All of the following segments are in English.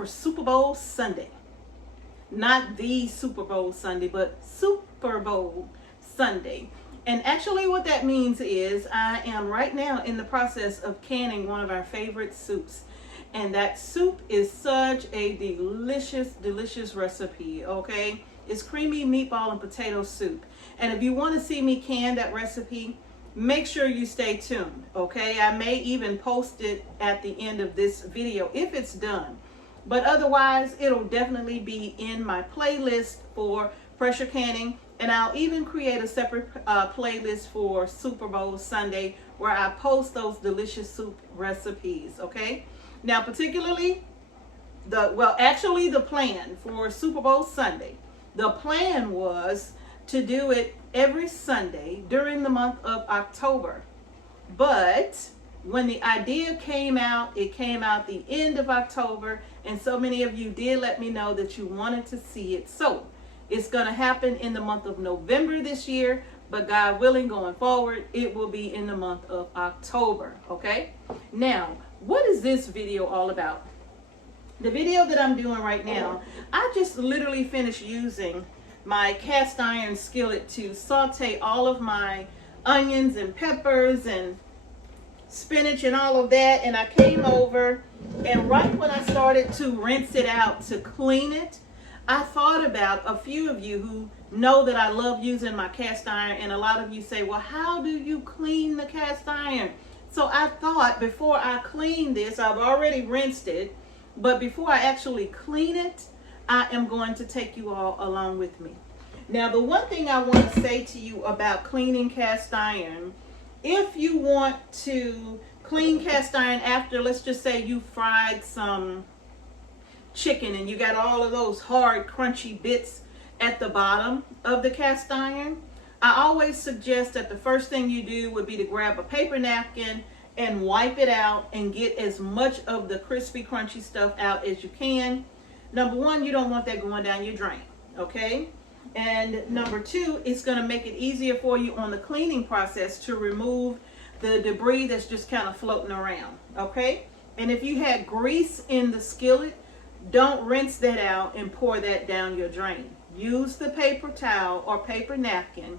for Super Bowl Sunday. Not the Super Bowl Sunday, but Super Bowl Sunday. And actually what that means is I am right now in the process of canning one of our favorite soups. And that soup is such a delicious, delicious recipe, okay? It's creamy meatball and potato soup. And if you want to see me can that recipe, make sure you stay tuned, okay? I may even post it at the end of this video if it's done. But otherwise, it'll definitely be in my playlist for pressure canning. And I'll even create a separate playlist for Super Bowl Sunday where I post those delicious soup recipes, okay? Now, particularly, the plan for Super Bowl Sunday, the plan was to do it every Sunday during the month of October. But when the idea came out, it came out the end of October, and so many of you did let me know that you wanted to see it. So it's going to happen in the month of November this year, but God willing, going forward, it will be in the month of October, okay? Now, what is this video all about? The video that I'm doing right now, I just literally finished using my cast iron skillet to saute all of my onions and peppers and spinach and all of that. And I came over, and right when I started to rinse it out to clean it, I thought about a few of you who know that I love using my cast iron, and a lot of you say, well, how do you clean the cast iron? So I thought before I clean this, I've already rinsed it, but before I actually clean it, I am going to take you all along with me. Now, the one thing I want to say to you about cleaning cast iron, if you want to clean cast iron after, let's just say you fried some chicken and you got all of those hard, crunchy bits at the bottom of the cast iron, I always suggest that the first thing you do would be to grab a paper napkin and wipe it out and get as much of the crispy, crunchy stuff out as you can. Number one, you don't want that going down your drain, okay? And number two, it's going to make it easier for you on the cleaning process to remove the debris that's just kind of floating around, okay? And if you had grease in the skillet, don't rinse that out and pour that down your drain. Use the paper towel or paper napkin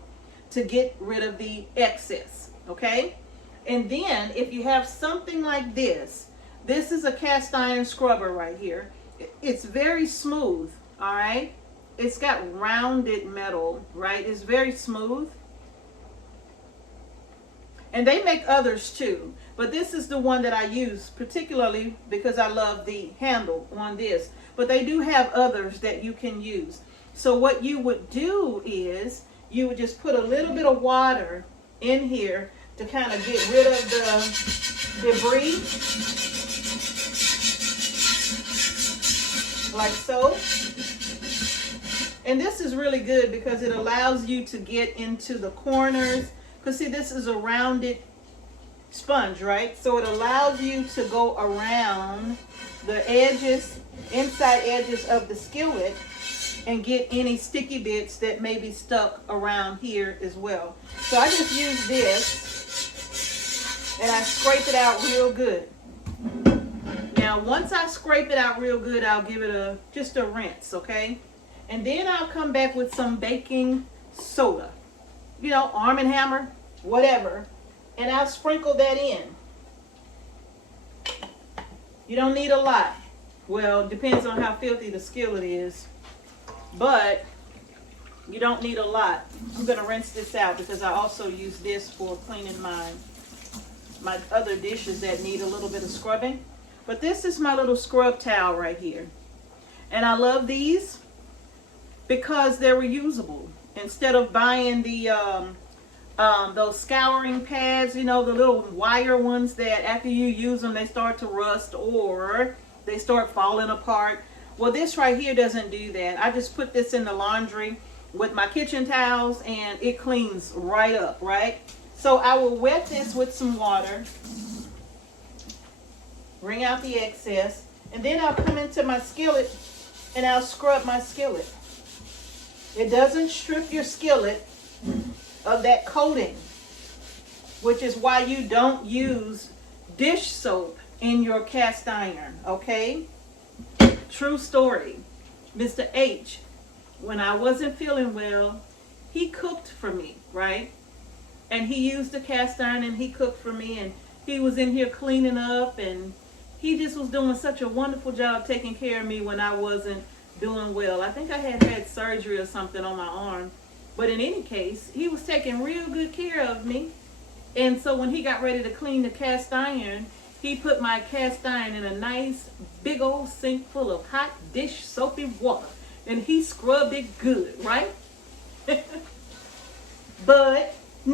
to get rid of the excess, okay? And then if you have something like this, this is a cast iron scrubber right here. It's very smooth, all right? It's got rounded metal, right? It's very smooth. And they make others too, but this is the one that I use particularly because I love the handle on this. But they do have others that you can use. So what you would do is you would just put a little bit of water in here to kind of get rid of the debris, like so. And this is really good because it allows you to get into the corners. Because see, this is a rounded sponge, right? So it allows you to go around the edges, inside edges of the skillet, and get any sticky bits that may be stuck around here as well. So I just use this and I scrape it out real good. Now once I scrape it out real good, I'll give it just a rinse, okay? And then I'll come back with some baking soda, you know, Arm & Hammer, whatever, and I'll sprinkle that in. You don't need a lot. Well, depends on how filthy the skillet is, but you don't need a lot. I'm going to rinse this out because I also use this for cleaning my other dishes that need a little bit of scrubbing. But this is my little scrub towel right here. And I love these because they're reusable. Instead of buying the those scouring pads, you know, the little wire ones that after you use them, they start to rust or they start falling apart. Well, this right here doesn't do that. I just put this in the laundry with my kitchen towels and it cleans right up, right? So I will wet this with some water, wring out the excess, and then I'll come into my skillet and I'll scrub my skillet. It doesn't strip your skillet of that coating, which is why you don't use dish soap in your cast iron, okay? True story. Mr. H, when I wasn't feeling well, he cooked for me, right? And he used the cast iron and he cooked for me, and he was in here cleaning up, and he just was doing such a wonderful job taking care of me when I wasn't doing well. I think I had surgery or something on my arm. But in any case, he was taking real good care of me. And so when he got ready to clean the cast iron, he put my cast iron in a nice big old sink full of hot dish soapy water. And he scrubbed it good, right? But you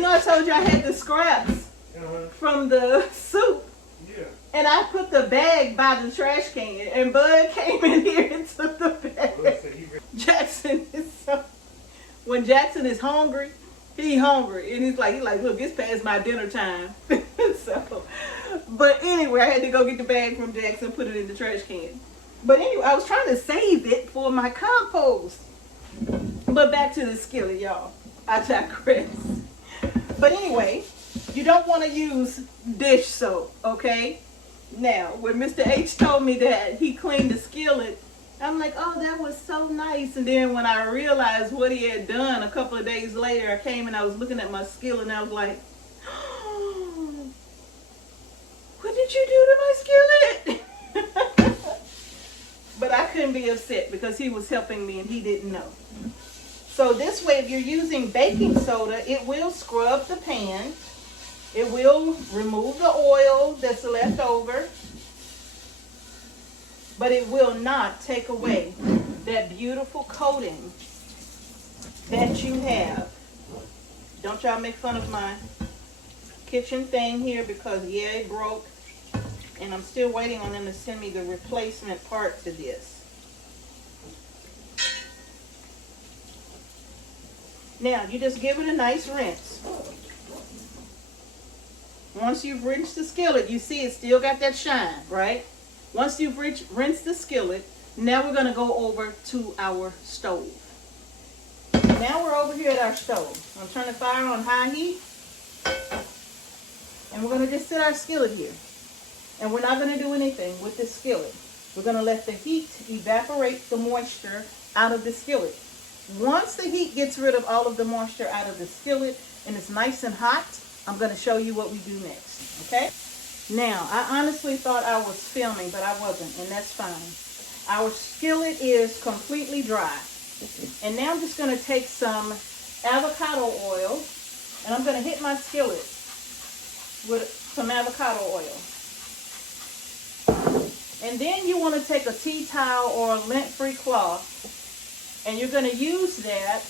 know, I told you I had the scraps from the soup. Yeah. And I put the bag by the trash can, and Bud came in here and took the bag. Jackson is so, when Jackson is hungry, he hungry, and he's like, look, it's past my dinner time. So, but anyway, I had to go get the bag from Jackson, put it in the trash can. But anyway, I was trying to save it for my compost. But back to the skillet, y'all. I digress. But anyway, you don't want to use dish soap, okay? Now, when Mr. H told me that he cleaned the skillet, I'm like, oh, that was so nice. And then when I realized what he had done a couple of days later, I came and I was looking at my skillet and I was like, oh, what did you do to my skillet? But I couldn't be upset because he was helping me and he didn't know. So this way, if you're using baking soda, it will scrub the pan. It will remove the oil that's left over. But it will not take away that beautiful coating that you have. Don't y'all make fun of my kitchen thing here because, yeah, it broke. And I'm still waiting on them to send me the replacement part to this. Now, you just give it a nice rinse. Once you've rinsed the skillet, you see it still got that shine, right? Once you've rinsed the skillet, now we're going to go over to our stove. Now we're over here at our stove. I'm turning the fire on high heat. And we're going to just set our skillet here. And we're not going to do anything with this skillet. We're going to let the heat evaporate the moisture out of the skillet. Once the heat gets rid of all of the moisture out of the skillet and it's nice and hot, I'm going to show you what we do next, okay? Now, I honestly thought I was filming, but I wasn't, and that's fine. Our skillet is completely dry. And now I'm just going to take some avocado oil, and I'm going to hit my skillet with some avocado oil. And then you want to take a tea towel or a lint-free cloth, and you're going to use that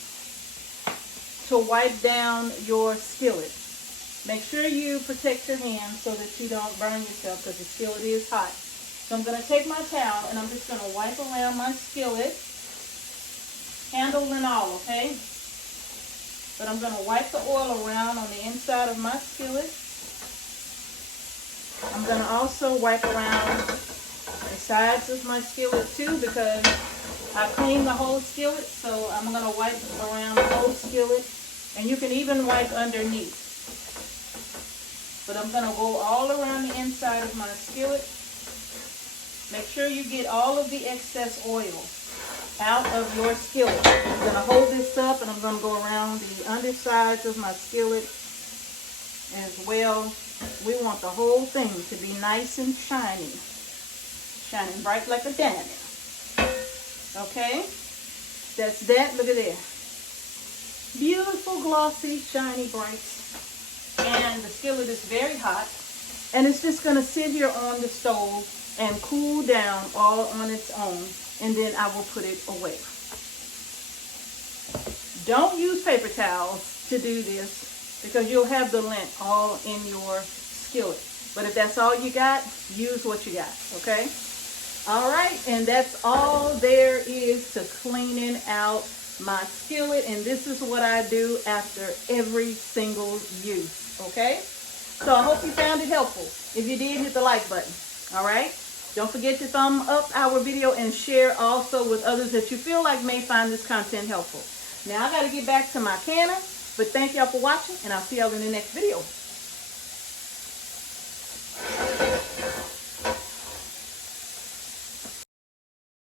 to wipe down your skillet. Make sure you protect your hands so that you don't burn yourself because the skillet is hot. So I'm going to take my towel and I'm just going to wipe around my skillet, handle and all, okay? But I'm going to wipe the oil around on the inside of my skillet. I'm going to also wipe around the sides of my skillet too because I cleaned the whole skillet, so I'm going to wipe around the whole skillet, and you can even wipe underneath. But I'm going to go all around the inside of my skillet. Make sure you get all of the excess oil out of your skillet. I'm going to hold this up, and I'm going to go around the undersides of my skillet as well. We want the whole thing to be nice and shiny. Shining bright like a diamond. Okay, that's that. Look at there. Beautiful, glossy, shiny, bright. And the skillet is very hot. And it's just going to sit here on the stove and cool down all on its own. And then I will put it away. Don't use paper towels to do this because you'll have the lint all in your skillet. But if that's all you got, use what you got, okay? All right, and that's all there is to cleaning out my skillet, and this is what I do after every single use, okay? So I hope you found it helpful. If you did, hit the like button, all right? Don't forget to thumb up our video and share also with others that you feel like may find this content helpful. Now I got to get back to my canner, but thank y'all for watching, and I'll see y'all in the next video.